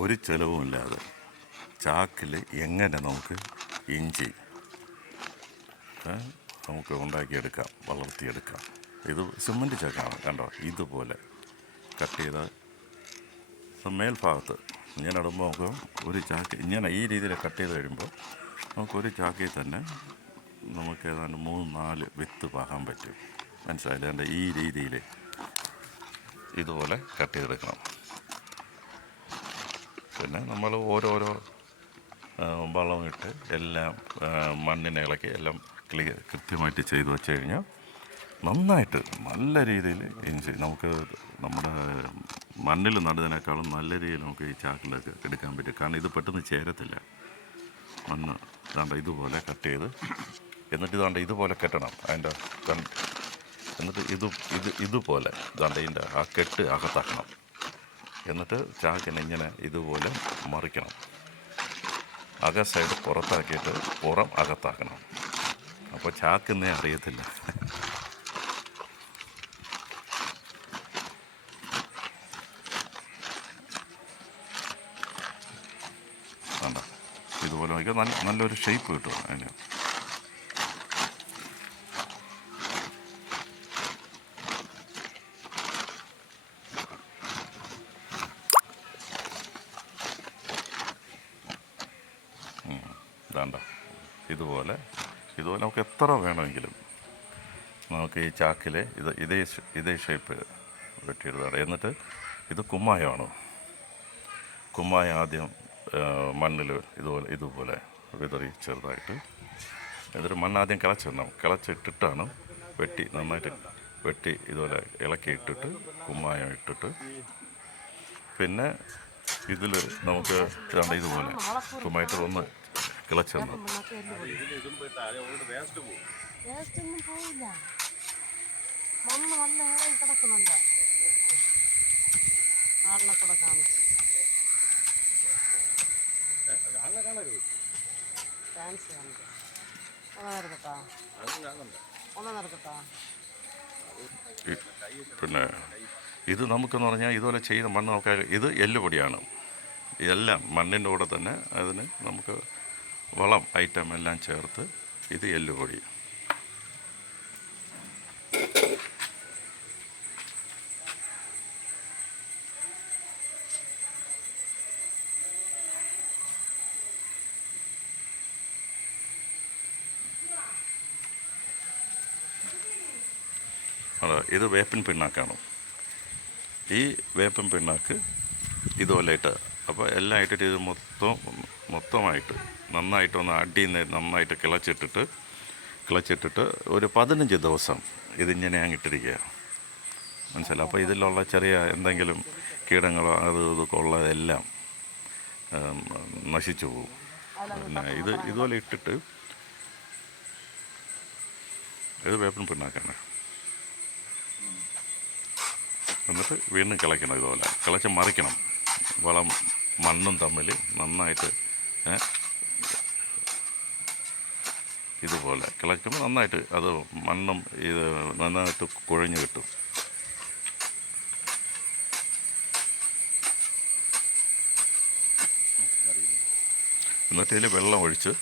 ഒരു ചിലവുമില്ലാതെ ചാക്കിൽ എങ്ങനെ നമുക്ക് ഇഞ്ചി നമുക്ക് ഉണ്ടാക്കിയെടുക്കാം വളർത്തിയെടുക്കാം. ഇത് സിമന്റ് ചാക്കാണ് കണ്ടോ? ഇതുപോലെ കട്ട് ചെയ്ത മേൽഭാഗത്ത് ഇങ്ങനെ ഇടുമ്പോൾ നമുക്ക് ഒരു ചാക്ക് ഇങ്ങനെ ഈ രീതിയിൽ കട്ട് ചെയ്ത് കഴിയുമ്പോൾ നമുക്കൊരു ചാക്കിൽ തന്നെ നമുക്ക് ഏതാണ്ട് മൂന്ന് നാല് വിത്ത് പാകാൻ പറ്റും. മനസ്സിലായില്ല? ഈ രീതിയിൽ ഇതുപോലെ കട്ട് ചെയ്തെടുക്കണം. പിന്നെ നമ്മൾ ഓരോരോ വളമിട്ട് എല്ലാം മണ്ണിനെ ഇളക്കി എല്ലാം ക്ലിയർ കൃത്യമായിട്ട് ചെയ്തു വെച്ച് കഴിഞ്ഞാൽ നന്നായിട്ട് നല്ല രീതിയിൽ ഇഞ്ചി നമുക്ക് നമ്മുടെ മണ്ണിൽ നടുന്നതിനേക്കാളും നല്ല രീതിയിൽ നമുക്ക് ഈ ചാക്കിലൊക്കെ എടുക്കാൻ പറ്റും. കാരണം ഇത് പെട്ടെന്ന് ചേരത്തില്ല. മണ്ണ് ദാണ്ട ഇതുപോലെ കട്ട് ചെയ്ത് എന്നിട്ട് ദാണ്ട ഇതുപോലെ കെട്ടണം. അതിന്റെ എന്നിട്ട് ഇത് ഇത് ഇതുപോലെ ഇതാണ്ട് ഇതിന്റെ ആ കെട്ട് അകത്താക്കണം. എന്നിട്ട് ചാക്കിനെ ഇങ്ങനെ ഇതുപോലെ മറിക്കണം. അക സൈഡ് പുറത്താക്കിയിട്ട് പുറം അകത്താക്കണം. അപ്പോൾ ചാക്കുന്നേ അറിയത്തില്ല. ഇതുപോലെ നോക്കിയാൽ നല്ല നല്ലൊരു ഷേപ്പ് കിട്ടും അതിന്. വേണ്ട ഇതുപോലെ. ഇതുപോലെ നമുക്ക് എത്ര വേണമെങ്കിലും നമുക്ക് ഈ ചാക്കിൽ ഇത് ഇതേ ഇതേ ഷേപ്പ് വെട്ടിയെടുത്താണ് എന്നിട്ട് ഇത് കുമ്മായമാണ്? കുമ്മായ ആദ്യം മണ്ണിൽ ഇതുപോലെ ഇതുപോലെ വിതറി ചെറുതായിട്ട്. എന്നിട്ട് മണ്ണ് ആദ്യം കിളച്ചിടണം. കിളച്ചിട്ടിട്ടാണ് വെട്ടി നന്നായിട്ട് വെട്ടി ഇതുപോലെ ഇളക്കി ഇട്ടിട്ട് കുമ്മായം ഇട്ടിട്ട്. പിന്നെ ഇതിൽ നമുക്ക് ഇതുപോലെ. കുമ്മായിട്ട് ഒന്ന് ഒന്നും പോവില്ല. മണ്ണ് നല്ല ഏറെ കിടക്കുന്നുണ്ട്. ആളിനെ കൂടെ കാണിച്ചു. ഡാൻസ് കാണിച്ചു ഒന്ന് നിർക്കട്ടാ ഒന്ന് നിർക്കട്ടാ ഈ- പിന്നെ ഇത് നമുക്കെന്ന് പറഞ്ഞാൽ ഇതുപോലെ ചെയ്ത മണ്ണ് നമുക്ക് ഇത് എല്ലുപൊടിയാണ്. ഇതെല്ലാം മണ്ണിന്റെ കൂടെ തന്നെ അതിന് നമുക്ക് വളം ഐറ്റം എല്ലാം ചേർത്ത് ഇത് എല്ലുപൊടി ഇത് വേപ്പൻ പിണ്ണാക്കാണ്. ഈ വേപ്പൻ പിണ്ണാക്ക് ഇതുപോലെ ഇട്ട് അപ്പോൾ എല്ലാം ഇട്ടിട്ട് ഇത് മൊത്തം മൊത്തമായിട്ട് നന്നായിട്ടൊന്ന് നിന്ന് നന്നായിട്ട് കിളച്ചിട്ടിട്ട് കിളച്ചിട്ടിട്ട് ഒരു പതിനഞ്ച് ദിവസം ഇതിങ്ങനെ ഞാൻ ഇട്ടിരിക്കുക മനസ്സിലായി അപ്പോൾ ഇതിലുള്ള ചെറിയ എന്തെങ്കിലും കീടങ്ങളോ അത് ഇതൊക്കെ ഉള്ളതെല്ലാം നശിച്ചു പോകും. പിന്നെ ഇത് ഇതുപോലെ ഇട്ടിട്ട് ഇത് വേപ്പൻ പിണ്ണാക്കാണ്. എന്നിട്ട് വീണ്ടും കിളയ്ക്കണം ഇതുപോലെ. കിളച്ച് മറിക്കണം. വളം മണ്ണും തമ്മിൽ നന്നായിട്ട് ഇതുപോലെ കിളയ്ക്കുമ്പോൾ നന്നായിട്ട് അത് മണ്ണും ഇത് നന്നായിട്ട് കുഴഞ്ഞു കിട്ടും. എന്നിട്ട് ഇതിൽ വെള്ളം ഒഴിച്ച്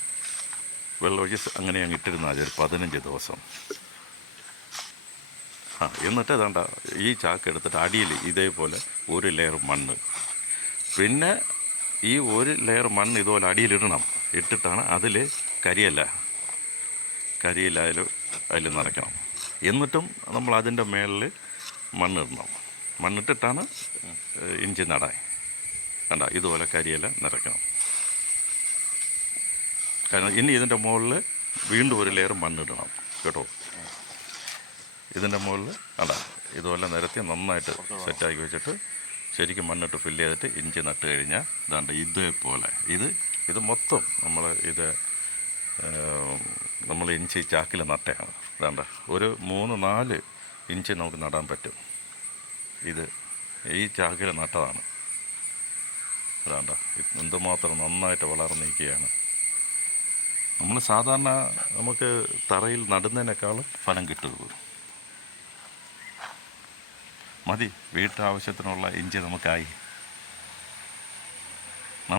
വെള്ളം ഒഴിച്ച് അങ്ങനെ അങ്ങ് ഇട്ടിരുന്നാൽ ഒരു പതിനഞ്ച് ദിവസം. ആ എന്നിട്ട് ഏതാണ്ട ഈ ചാക്ക് എടുത്തിട്ട് അടിയിൽ ഇതേപോലെ ഒരു ലെയർ മണ്ണ്. പിന്നെ ഈ ഒരു ലെയർ മണ്ണ് ഇതുപോലെ അടിയിലിടണം ഇട്ടിട്ടാണ് അതിൽ കരിയല്ല. കരിയില അതിൽ അതിൽ നിറയ്ക്കണം എന്നിട്ടും നമ്മൾ അതിന്റെ മേളിൽ മണ്ണിടണം. മണ്ണിട്ടിട്ടാണ് ഇഞ്ചി നടാൻ. കണ്ട ഇതുപോലെ കരിയില നിറയ്ക്കണം കാരണം ഇനി ഇതിന്റെ മുകളിൽ വീണ്ടും ഒരു ലെയർ മണ്ണിടണം. കേട്ടോ? ഇതിന്റെ മുകളിൽ അല്ല ഇതുപോലെ നിരത്തി നന്നായിട്ട് സെറ്റാക്കി വെച്ചിട്ട് ശരിക്കും മണ്ണിട്ട് ഫില്ല് ചെയ്തിട്ട് ഇഞ്ചി നട്ട് കഴിഞ്ഞാൽ ഇതാണ്ട് ഇതേപോലെ. ഇത് ഇത് മൊത്തം നമ്മൾ ഇത് നമ്മൾ ഇഞ്ചി ചാക്കിൽ നട്ടയാണ് വേണ്ട ഒരു മൂന്ന് നാല് ഇഞ്ച് നമുക്ക് നടാൻ പറ്റും. ഇത് ഈ ചാക്കിൽ നട്ടതാണ്. വേണ്ട എന്തുമാത്രം നന്നായിട്ട് വളർന്നിരിക്കുകയാണ് നമ്മൾ സാധാരണ നമുക്ക് തറയിൽ നടുന്നതിനേക്കാൾ ഫലം കിട്ടുന്നത്. മതി വീട്ടാവശ്യത്തിനുള്ള ഇഞ്ചി നമുക്കായി.